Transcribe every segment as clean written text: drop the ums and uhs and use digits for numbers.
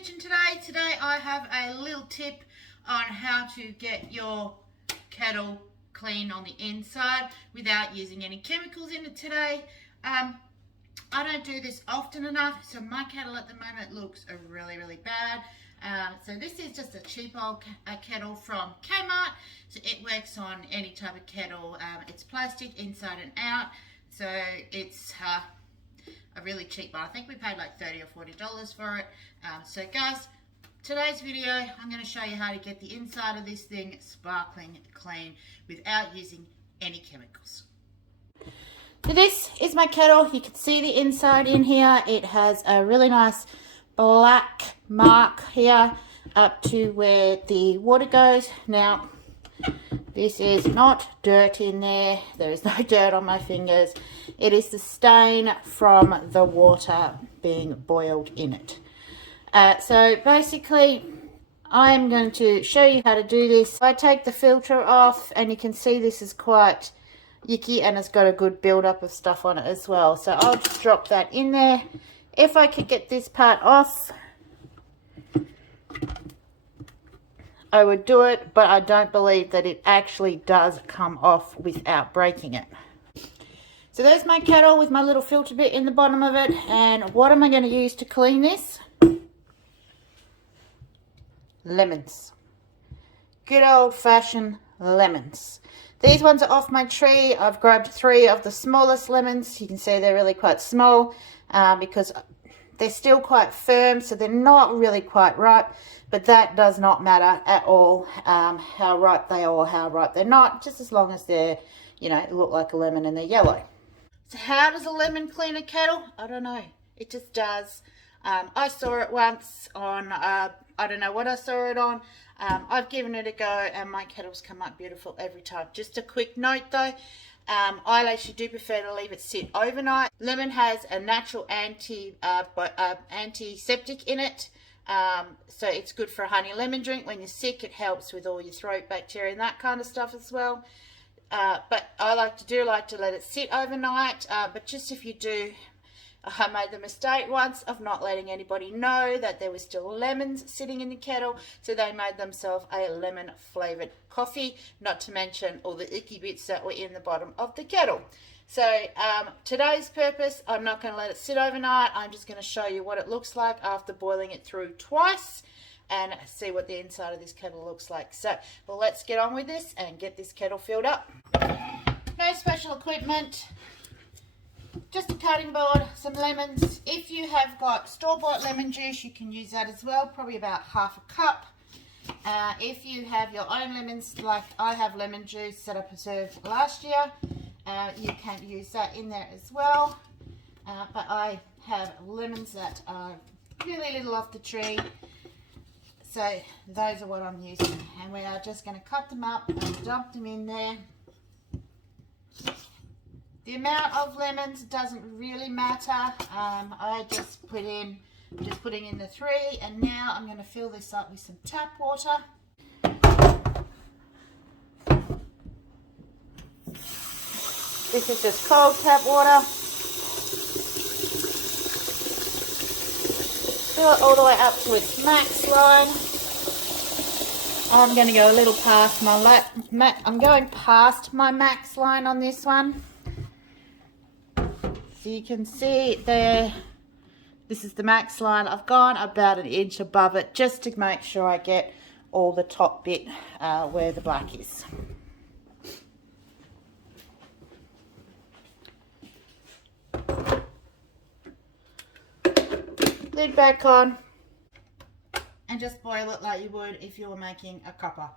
kitchen today. Today I have a little tip on how to get your kettle clean on the inside without using any chemicals in it today. I don't do this often enough, so my kettle at the moment looks really bad. So this is just a cheap old kettle from Kmart. So it works on any type of kettle. It's plastic inside and out, so it's a really cheap one. I think we paid like $30 or $40 for it. So guys, today's video I'm going to show you how to get the inside of this thing sparkling clean without using any chemicals. So this is my kettle. You can see the inside in here. It has a really nice black mark here up to where the water goes. Now this is not dirt in there. There is no dirt on my fingers. It is the stain from the water being boiled in it. So basically, I'm going to show you how to do this. I take the filter off, and you can see this is quite yucky, and it's got a good build-up of stuff on it as well. So I'll just drop that in there. If I could get this part off, I would do it, but I don't believe that it actually does come off without breaking it. So there's my kettle with my little filter bit in the bottom of it. And what am I going to use to clean this? Lemons. Good old-fashioned lemons. These ones are off my tree. I've grabbed 3 of the smallest lemons. You can see they're really quite small because they're still quite firm, so they're not really quite ripe, but that does not matter at all how ripe they are or how ripe they're not, just as long as they're, you know, look like a lemon and they're yellow. So how does a lemon clean a kettle? I don't know. It just does. I saw it once on, I don't know what I saw it on. I've given it a go and my kettle's come up beautiful every time. Just a quick note though, I actually do prefer to leave it sit overnight. Lemon has a natural antiseptic in it, so it's good for a honey lemon drink. When you're sick, it helps with all your throat bacteria and that kind of stuff as well. But I like to let it sit overnight, but just if you do, I made the mistake once of not letting anybody know that there was still lemons sitting in the kettle, so they made themselves a lemon flavored coffee, not to mention all the icky bits that were in the bottom of the kettle. So today's purpose, I'm not going to let it sit overnight. I'm just going to show you what it looks like after boiling it through twice and see what the inside of this kettle looks like. So well, let's get on with this and get this kettle filled up. No special equipment. Just a cutting board, some lemons. If you have got store-bought lemon juice, you can use that as well, probably about half a cup. If you have your own lemons, like I have lemon juice that I preserved last year, you can use that in there as well. But I have lemons that are really little off the tree, so those are what I'm using. And we are just going to cut them up and dump them in there. The amount of lemons doesn't really matter. I just putting in the 3, and now I'm going to fill this up with some tap water. This is just cold tap water. Fill it all the way up to its max line. I'm going to go a little past my max line on this one. So you can see there, this is the max line. I've gone about 1 inch above it just to make sure I get all the top bit where the black is. Lid back on and just boil it like you would if you were making a cuppa.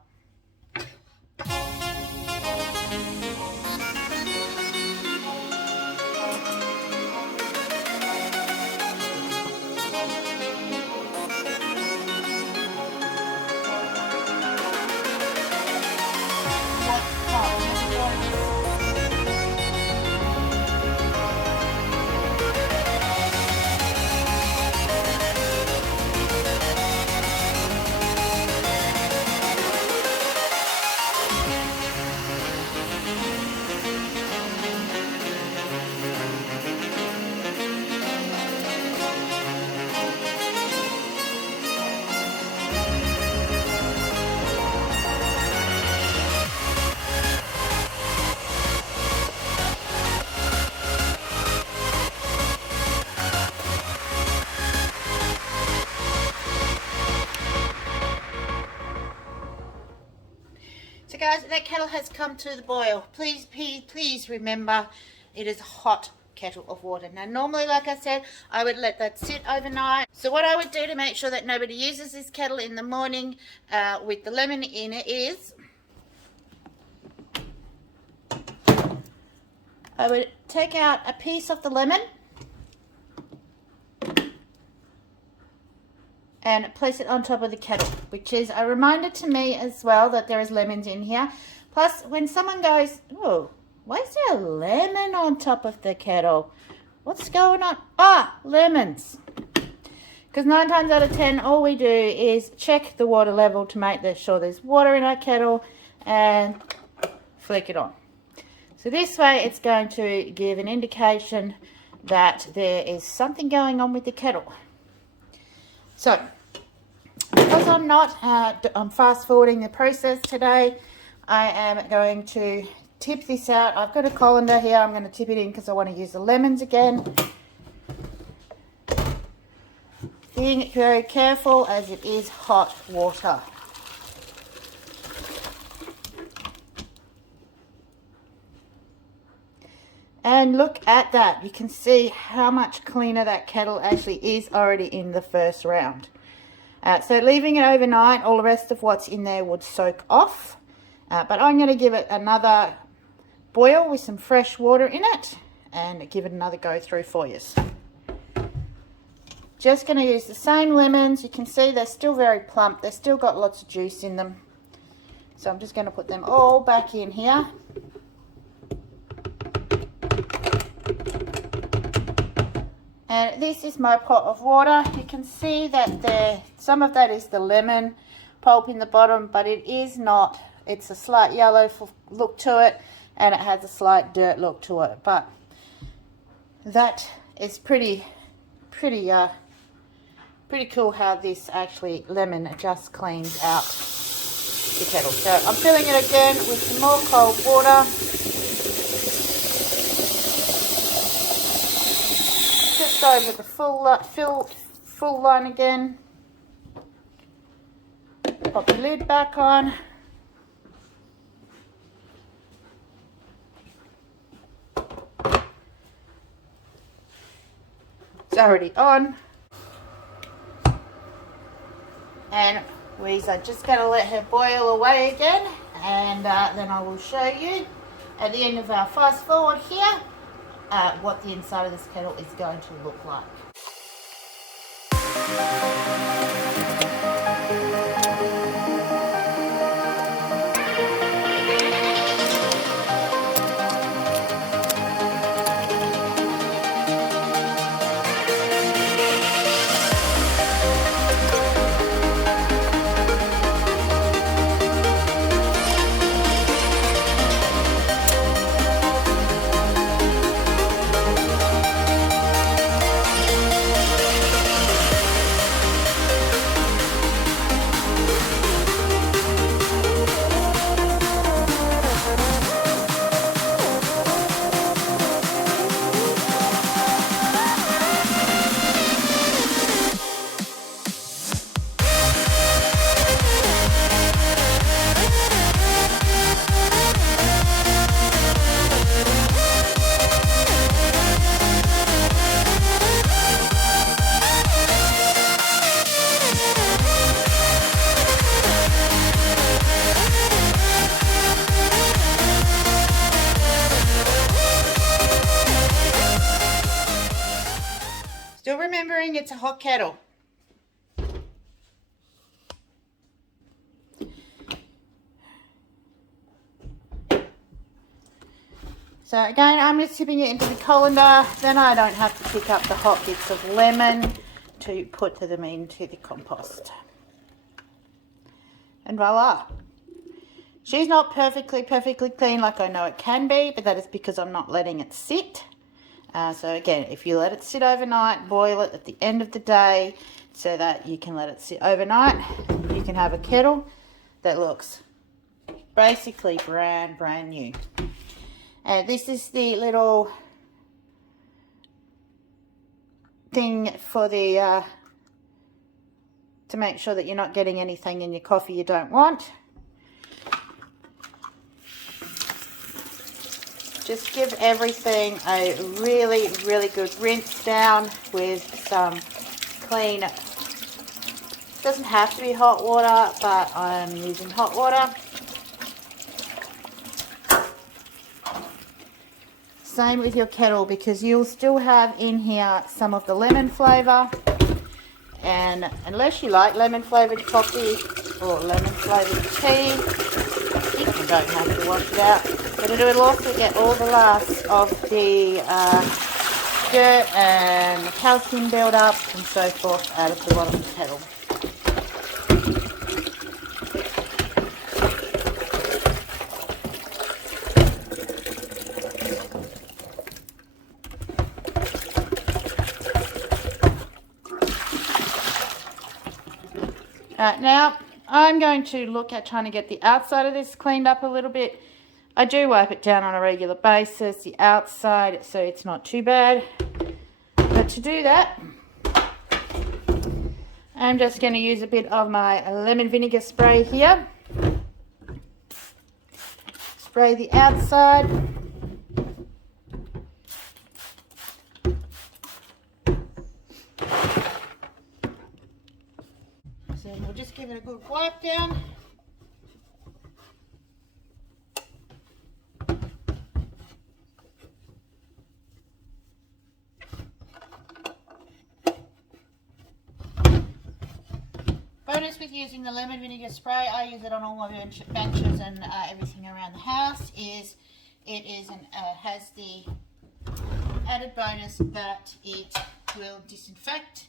guys, that kettle has come to the boil. Please remember, it is a hot kettle of water. Now normally, like I said, I would let that sit overnight. So what I would do to make sure that nobody uses this kettle in the morning with the lemon in it is, I would take out a piece of the lemon and place it on top of the kettle, which is a reminder to me as well that there is lemons in here. Plus, when someone goes, oh, why is there a lemon on top of the kettle? What's going on? Ah, lemons. Because 9 times out of 10, all we do is check the water level to make sure there's water in our kettle and flick it on. So this way, it's going to give an indication that there is something going on with the kettle. So, because I'm fast forwarding the process today, I am going to tip this out. I've got a colander here. I'm going to tip it in because I want to use the lemons again. Being very careful as it is hot water. And look at that. You can see how much cleaner that kettle actually is already in the first round. So leaving it overnight, all the rest of what's in there would soak off. But I'm going to give it another boil with some fresh water in it and give it another go through for you. Just going to use the same lemons. You can see they're still very plump. They've still got lots of juice in them. So I'm just going to put them all back in here. And this is my pot of water. You can see that some of that is the lemon pulp in the bottom, but it is not. It's a slight yellow look to it, and it has a slight dirt look to it. But that is pretty cool how this actually lemon just cleans out the kettle. So I'm filling it again with some more cold water. Just over the full line again. Pop the lid back on. It's already on. And we're just going to let her boil away again, and then I will show you at the end of our fast forward here what the inside of this kettle is going to look like. Still remembering it's a hot kettle. So again, I'm just tipping it into the colander. Then I don't have to pick up the hot bits of lemon to put them into the compost. And voila. She's not perfectly clean like I know it can be, but that is because I'm not letting it sit. So again, if you let it sit overnight, boil it at the end of the day so that you can let it sit overnight, you can have a kettle that looks basically brand new. And this is the little thing for the to make sure that you're not getting anything in your coffee you don't want. Just give everything a really, really good rinse down with some clean, doesn't have to be hot water, but I'm using hot water. Same with your kettle, because you'll still have in here some of the lemon flavour, and unless you like lemon flavoured coffee or lemon flavoured tea, you don't have to wash it out, but it will also get all the last of the dirt and the calcium build-up and so forth out of the bottom of the kettle. Now I'm going to look at trying to get the outside of this cleaned up a little bit. I do wipe it down on a regular basis, the outside, so it's not too bad. But to do that, I'm just going to use a bit of my lemon vinegar spray here. Spray the outside. So we'll just give it a good wipe down. Bonus with using the lemon vinegar spray, I use it on all my benches and everything around the house, is it has the added bonus that it will disinfect,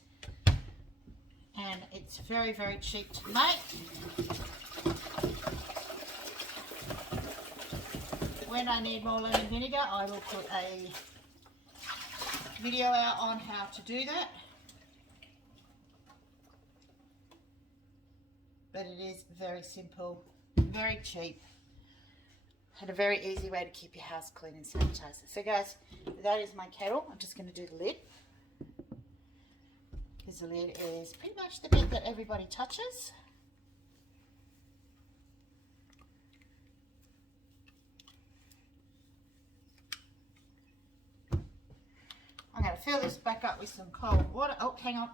and it's very, very cheap to make. When I need more lemon vinegar, I will put a video out on how to do that. But it is very simple, very cheap, and a very easy way to keep your house clean and sanitized. So guys, that is my kettle. I'm just going to do the lid, because the lid is pretty much the bit that everybody touches. I'm going to fill this back up with some cold water. Oh, hang on.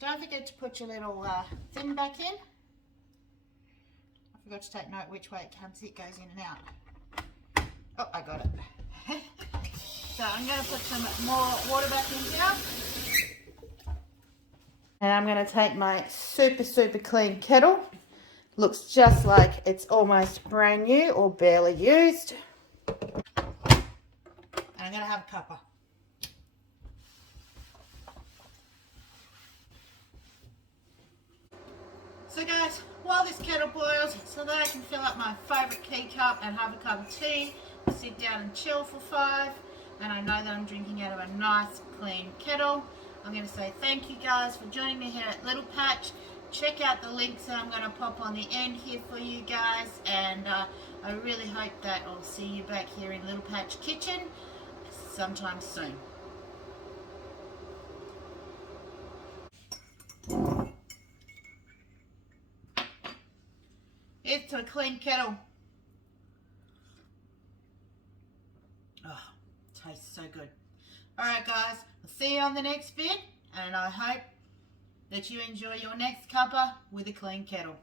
Don't forget to put your little thing back in. I forgot to take note which way it comes. It goes in and out. Oh, I got it. So I'm going to put some more water back in here. And I'm going to take my super, super clean kettle. Looks just like it's almost brand new or barely used. And I'm going to have a cuppa. So guys, while this kettle boils, so that I can fill up my favourite key cup and have a cup of tea, sit down and chill for 5, and I know that I'm drinking out of a nice clean kettle, I'm going to say thank you guys for joining me here at Little Patch. Check out the links that I'm going to pop on the end here for you guys, and I really hope that I'll see you back here in Little Patch Kitchen sometime soon. It's a clean kettle. Oh, tastes so good. Alright guys, I'll see you on the next vid, and I hope that you enjoy your next cuppa with a clean kettle.